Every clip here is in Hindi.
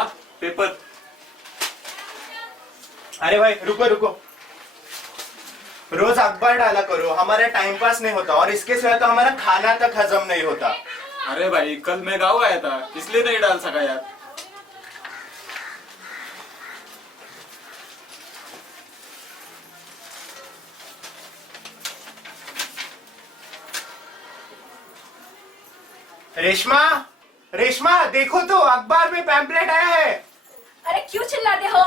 ला पेपर। अरे भाई रुको रुको, रोज अखबार डाला करो, हमारा टाइम पास नहीं होता और इसके सिवा तो हमारा खाना तक हजम नहीं होता। अरे भाई कल मैं गाँव आया था इसलिए नहीं डाल सका यार। रेशमा, रेशमा देखो तो अखबार में पैम्पलेट आया है। अरे क्यों चिल्लाते हो?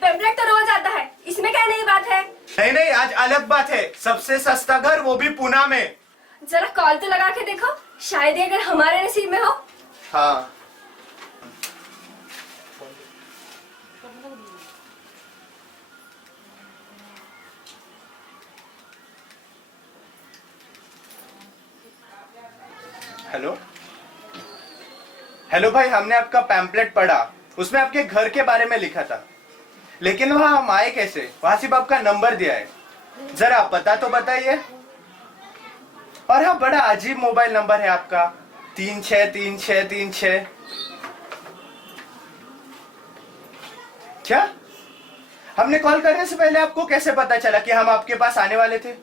पैम्पलेट तो रोज आता है, इसमें क्या नई बात है? नहीं नहीं, आज अलग बात है। सबसे सस्ता घर वो भी पुणे में। जरा कॉल तो लगा के देखो, शायद ये अगर हमारे नसीब में हो। हाँ हेलो हेलो भाई, हमने आपका पैम्पलेट पढ़ा, उसमें आपके घर के बारे में लिखा था, लेकिन वहां हम आए कैसे? वहां सिर्फ आपका नंबर दिया है। जरा पता तो बताइए। और हाँ, बड़ा अजीब मोबाइल नंबर है आपका, 363636। क्या? हमने कॉल करने से पहले आपको कैसे पता चला कि हम आपके पास आने वाले थे?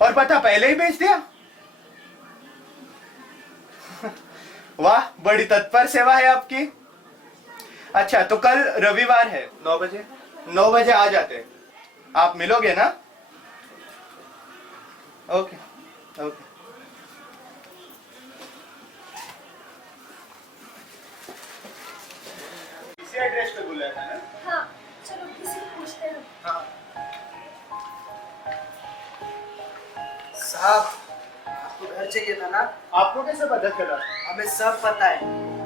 और पता पहले ही भेज दिया? वाह, बड़ी तत्पर सेवा है आपकी। अच्छा, तो कल रविवार है, 9 बजे 9 बजे आ जाते। आप मिलोगे ना? Okay okay. इसी एड्रेस पे बुलाया था ना? हाँ, चलो किसी को पूछते हैं। हाँ। साहब, आपको घर चाहिए था ना? आपको कैसे पता चला? हमें सब पता है,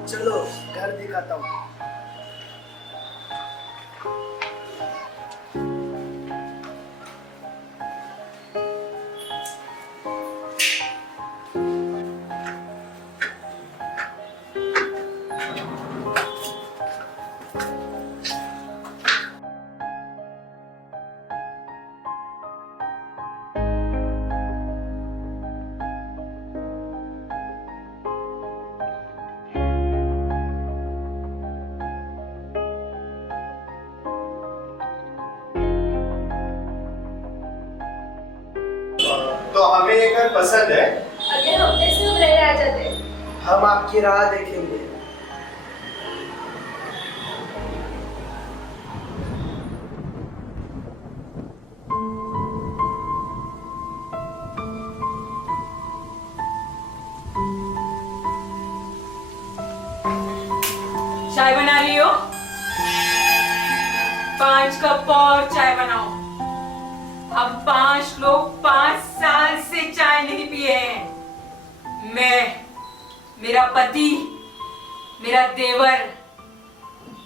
चलो घर दिखाता हूँ। तो हमें ये घर पसंद है। अगले हफ्ते से हम रहने आ जाते। हम आपकी राह देखेंगे। चाय बना रही हो? 5 कप और चाय बनाओ। हम 5 लोग 5 साल से चाय नहीं पिए हैं। मैं, मेरा पति, मेरा देवर,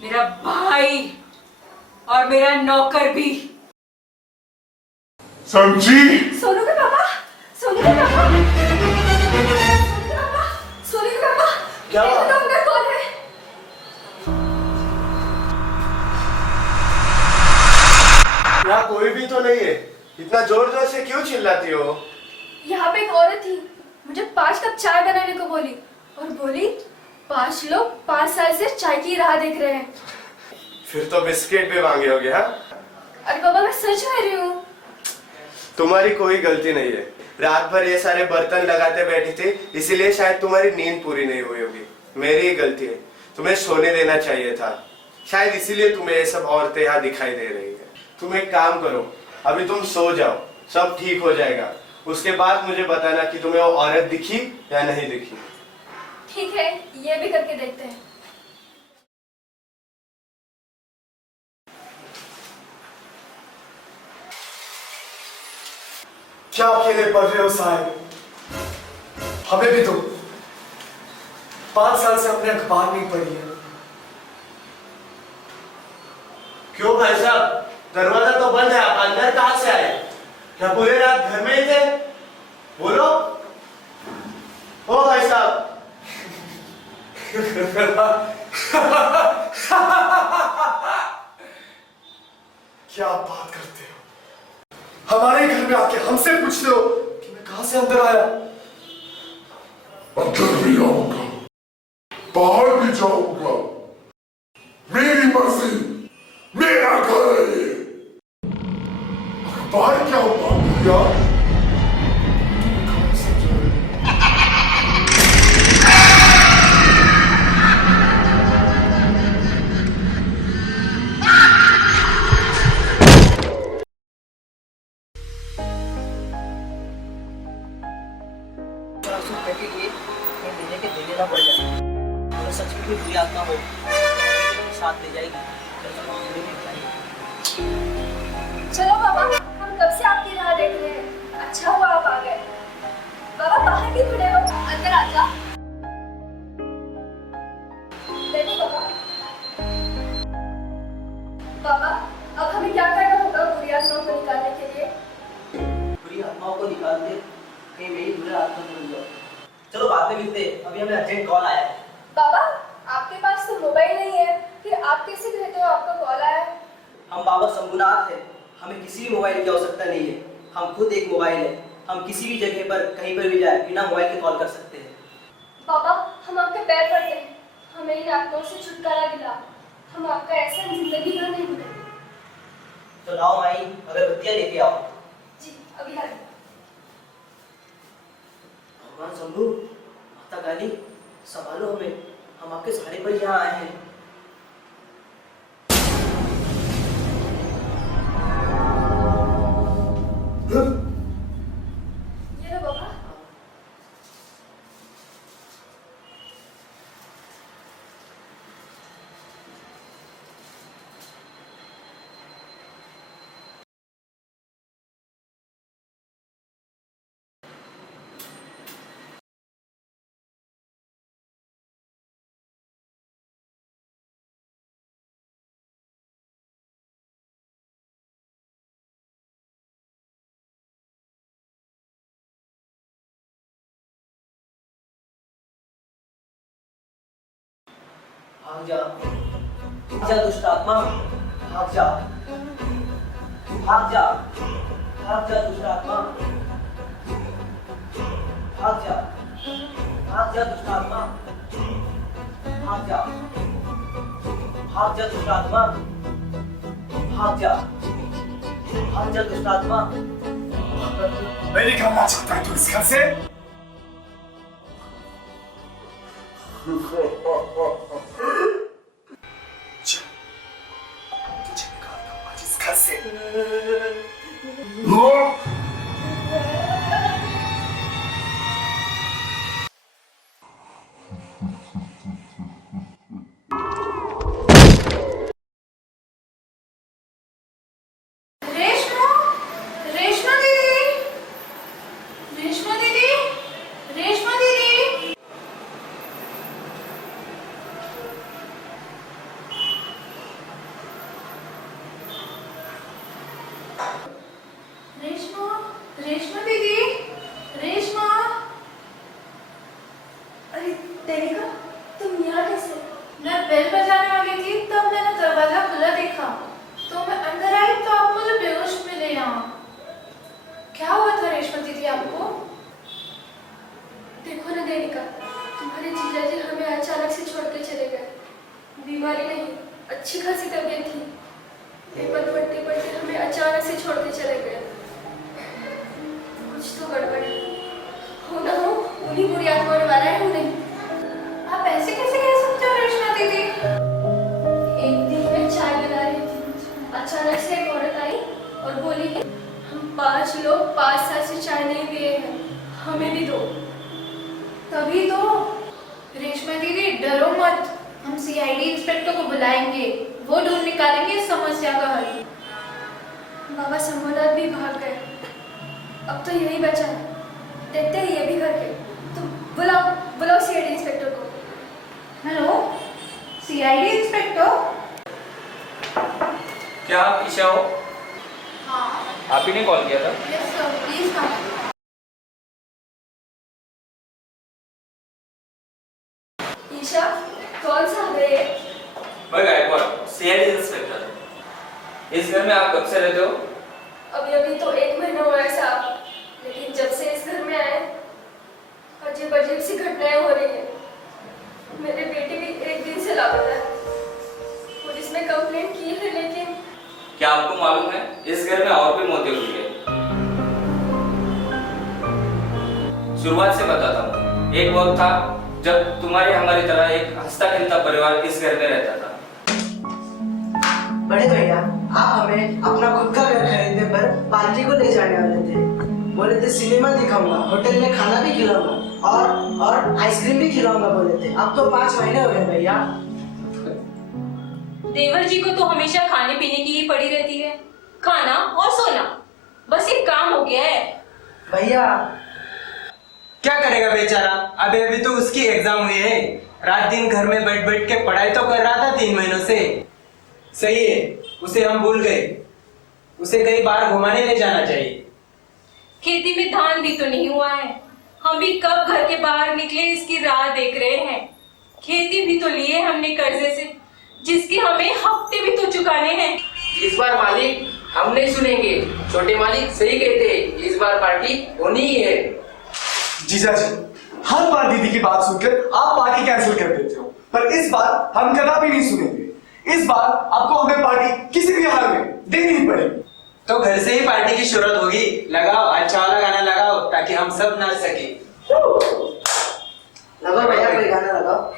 मेरा भाई और मेरा नौकर भी। समझी? सोनू के पापा, सोनू के पापा, सोनू के पापा, सोनू के पापा, क्या? ये तो उनका कॉल है। यहाँ कोई भी तो नहीं है, इतना जोर जोर से क्यों चिल्लाती हो? यहाँ पे एक औरत थी, मुझे 5 कप चाय बनाने को बोली और बोली 5 लोग 5 साल से चाय की राह देख रहे हैं। फिर तो बिस्किट भी मांगे होगे। हाँ, अरे बाबा, मैं सच कह रही हूँ। तुम्हारी कोई गलती नहीं है। रात भर ये सारे बर्तन लगाते बैठी थी, इसीलिए शायद तुम्हारी नींद पूरी नहीं हुई होगी। मेरी ही गलती है, तुम्हें सोने देना चाहिए था। शायद इसीलिए तुम्हें ये सब औरतें यहाँ दिखाई दे रही है। तुम एक काम करो, अभी तुम सो जाओ, सब ठीक हो जाएगा। उसके बाद मुझे बताना कि तुम्हें वो औरत दिखी या नहीं दिखी। ठीक है, ये भी करके देखते हैं। क्या अकेले पढ़ रहे हो साहब? हमें भी दो। 5 साल से हमने अखबार नहीं पढ़ी है। क्यों भाई साहब, दरवाजा तो बंद है, आप अंदर कहाँ से आए? क्या पूरे रात घर में ही थे? बोलो। ओ भाई साहब। क्या बात करते हो? हमारे घर में आके हमसे पूछते हो कि मैं कहां से अंदर आया? अंदर भी आऊंगा, बाहर भी जाऊंगा, मेरी मर्जी, मेरा घर है ये। अखबार क्या हुआ भैया? कहाँ से जाए? ₹400 के लिए ये लेने के देने ना पड़ जाए और सच में कोई बुरी आत्मा हो साथ ले जाएगी चलो बाबा, हम कब से आपकी राह देख रहे हैं। अच्छा हुआ आप आ गए। बाबा बाहर क्यों खड़े हो, अंदर आ जा। देखो बाबा, बाबा अब हमें क्या करना होगा बुरी आत्माओं को निकालने के लिए? बुरी आत्माओं को निकाल दे कहीं मेरी बुरी आत्मा बन जाओ। चलो बाद में मिलते हैं, अभी हमें अर्जेंट कॉल आया है। बाबा आपके पास तो मोबाइल नहीं है, फिर आप कैसे कहते हो आपका कॉल आया है? हम बाबा शंभुनाथ हैं, हमें किसी भी मोबाइल की आवश्यकता नहीं है। हम खुद एक मोबाइल है, हम किसी भी जगह पर कहीं पर भी जाए बिना मोबाइल के कॉल कर सकते हैं। बाबा हम आपके पैर पड़ते हैं, हमें इन आत्माओं से छुटकारा दिला। हम आपका ऐसा जिंदगी भर नहीं भूलेंगे। तो लाओ माई, अगरबत्तियां लेके आओ। जी अभी आ रही। भगवान शंभु, माता काली, संभालो हमें, हम आपके सहारे पर यहाँ आए हैं। ये लो बाबा। भाग जा, भाग जा दुष्ट आत्मा, भाग जा, भाग जा, भाग जा दुष्ट आत्मा, भाग जा, भाग जा दुष्ट आत्मा, भाग जा, भाग जा दुष्ट आत्मा, भाग जा, भाग जा दुष्ट आत्मा। मैं निकलना चाहता है तू इस घर से? तुझे निकालता हूँ आज इस घर से। रेशमा, रेशमा दीदी, रेशमा दीदी, रेशमा दीदी। रेशमा, रेशमा दीदी, रेशमा। अरे देविका, तुम यहाँ कैसे? मैं बेल बजाने वाली थी तब मैंने दरवाजा खुला देखा तो मैं अंदर आई तो आप मुझे बेहोश मिले यहाँ। क्या हुआ था रेशमा दीदी आपको? देखो ना देविका, तुम्हारे जीजा जी हमें अचानक से छोड़ के चले गए। बीमारी नहीं, अच्छी खासी तबीयत थी, पेपर पढ़ते पढ़ते हमें अचानक से छोड़ के चले गए। कुछ तो गड़बड़ है, हो ना हो उन्हीं बुरी आत्मा ने मारा है उन्हें। आप ऐसे कैसे कह सकते हो रेशमा दीदी? एक दिन मैं चाय बना रही थी, अचानक से एक औरत आई और बोली कि हम 5 लोग 5 साल से चाय नहीं पिए हैं, हमें भी दो। तभी तो रेशमा दीदी डरो मत, हम सीआईडी इंस्पेक्टर को बुलाएंगे, वो ढूंढ निकालेंगे इस समस्या का हल। बाबा शंभुनाथ भी भाग गए, अब तो यही बचा है, देखते हैं ये भी करके। तुम बुलाओ बुलाओ सीआईडी इंस्पेक्टर को। Hello CID inspector. क्या आप ईशा हो? हाँ आप ही ने कॉल किया था? Yes sir, please come. Isha, कौन सा है ये? मैं गायकवाड़, सीआईडी इंस्पेक्टर। इस घर में आप कब से रहते हो? अभी अभी तो 1 महीना हुआ है साहब, लेकिन जब से इस घर में आए अजीब अजीब सी घटनाएं हो रही है। मेरे बेटे भी 1 दिन से लापता है। क्या आपको मालूम है इस घर में और भी मौतें हुई है? शुरुआत से बताता हूँ। एक वक्त था जब तुम्हारी हमारी तरह एक हंसता खेलता परिवार इस घर में रहता था। बड़े भैया, आप हमें अपना खुद का घर खरीदने पर पार्टी को ले जाने वाले थे। बोले थे सिनेमा दिखाऊंगा, होटल में खाना भी खिलाऊंगा और आइसक्रीम भी खिलाऊंगा बोले थे। अब तो 5 महीने हो गए भैया। देवर जी को तो हमेशा खाने पीने की ही पड़ी रहती है, खाना और सोना, बस एक काम हो गया है। भैया क्या करेगा बेचारा, अभी अभी तो उसकी एग्जाम हुई है। रात दिन घर में बैठ बैठ के पढ़ाई तो कर रहा था 3 महीनों से। सही है, उसे हम भूल गए। उसे कहीं बाहर घुमाने ले जाना चाहिए। खेती में धान भी तो नहीं हुआ है, हम भी कब घर के बाहर निकले इसकी राह देख रहे हैं। खेती भी तो लिए हमने कर्जे से, जिसके हमें हफ्ते भी तो चुकाने हैं। इस बार मालिक हम नहीं सुनेंगे, छोटे मालिक सही कहते हैं, इस बार पार्टी होनी ही है। जीजा जी, हर बार दीदी की बात सुनकर आप पार्टी कैंसिल कर देते हो, पर इस बार हम कदापि नहीं सुनेंगे। इस बार आपको हमें पार्टी किसी भी हाल में देनी ही पड़ेगी। तो घर से ही पार्टी की शुरुआत होगी। लगाओ, अच्छा वाला गाना लगाओ ताकि हम सब नाच सके। लगाओ भैया, कोई गाना लगाओ।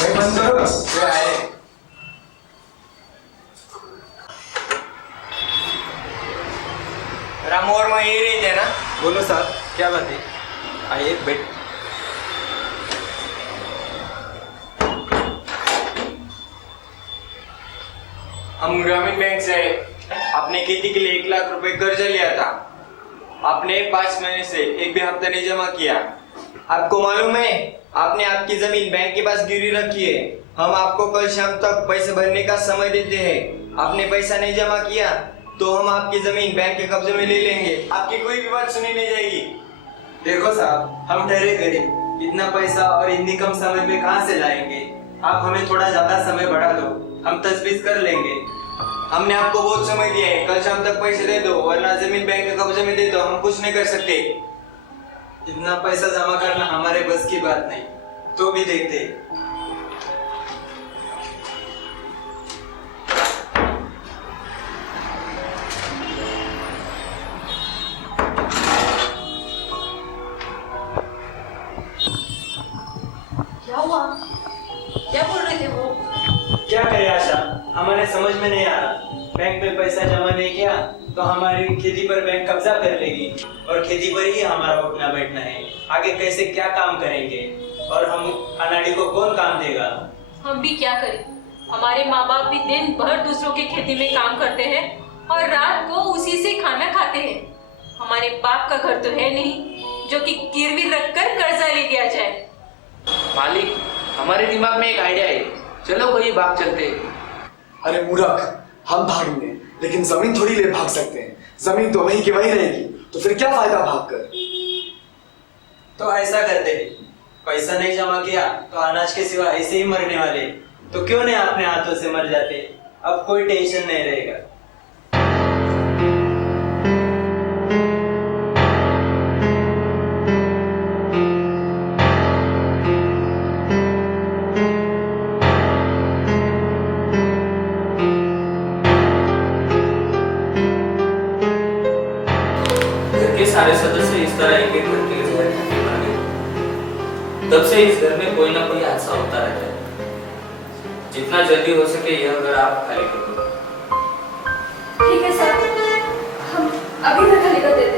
भाई बंद करो, वे आए। रामू और मैं यही रहे थे ना? बोलो साहब, क्या बात है? आइए बैठ। हम ग्रामीण बैंक से अपने खेती के लिए 1 लाख रुपए कर्जा लिया था। आपने 5 महीने से एक भी हफ्ता नहीं जमा किया। आपको मालूम है, आपने आपकी जमीन बैंक के पास गिरवी रखी है। हम आपको कल शाम तक पैसे भरने का समय देते हैं। आपने पैसा नहीं जमा किया तो हम आपकी जमीन बैंक के कब्जे में ले लेंगे। आपकी कोई भी बात सुनी नहीं जाएगी। देखो साहब, हम ठहरे गरीब, इतना पैसा और इतनी कम समय में कहाँ से लाएंगे? आप हमें थोड़ा ज्यादा समय बढ़ा दो, हम तजवीज कर लेंगे। हमने आपको बहुत समय दिया है, कल शाम तक पैसे दे दो, वरना जमीन बैंक के कब्जे में दे दो, हम कुछ नहीं कर सकते। इतना पैसा जमा करना हमारे बस की बात नहीं, तो भी देखते। क्या हुआ? क्या बोल रहे थे वो? क्या करे आशा, हमारे समझ में नहीं आ रहा। बैंक में पैसा जमा नहीं किया तो हमारी खेती पर बैंक कब्जा कर लेगी और खेती पर ही हमारा उठना बैठना है। आगे कैसे क्या काम करेंगे और हम अनाड़ी को कौन काम देगा? हम भी क्या करें, हमारे माँ बाप भी दिन भर दूसरों के खेती में काम करते हैं और रात को उसी से खाना खाते हैं। हमारे बाप का घर तो है नहीं जो कि गिरवी रखकर कर्जा ले लिया जाए। मालिक, हमारे दिमाग में एक आइडिया है, चलो कोई भाग चलते। अरे मूर्ख, हम भागेंगे लेकिन जमीन थोड़ी ले भाग सकते हैं। जमीन तो वहीं की वहीं रहेगी, तो फिर क्या फायदा भागकर? तो ऐसा करते, पैसा नहीं जमा किया तो अनाज के सिवा ऐसे ही मरने वाले, तो क्यों नहीं अपने हाथों से मर जाते? अब कोई टेंशन नहीं रहेगा। सारे सदस्य इस तरह एक एक करके इस घर में बन गए। तब से इस घर में कोई ना कोई हादसा होता रहता है। जितना जल्दी हो सके यह घर आप खाली कर दो। ठीक है सर, हम अभी घर खाली कर देते हैं।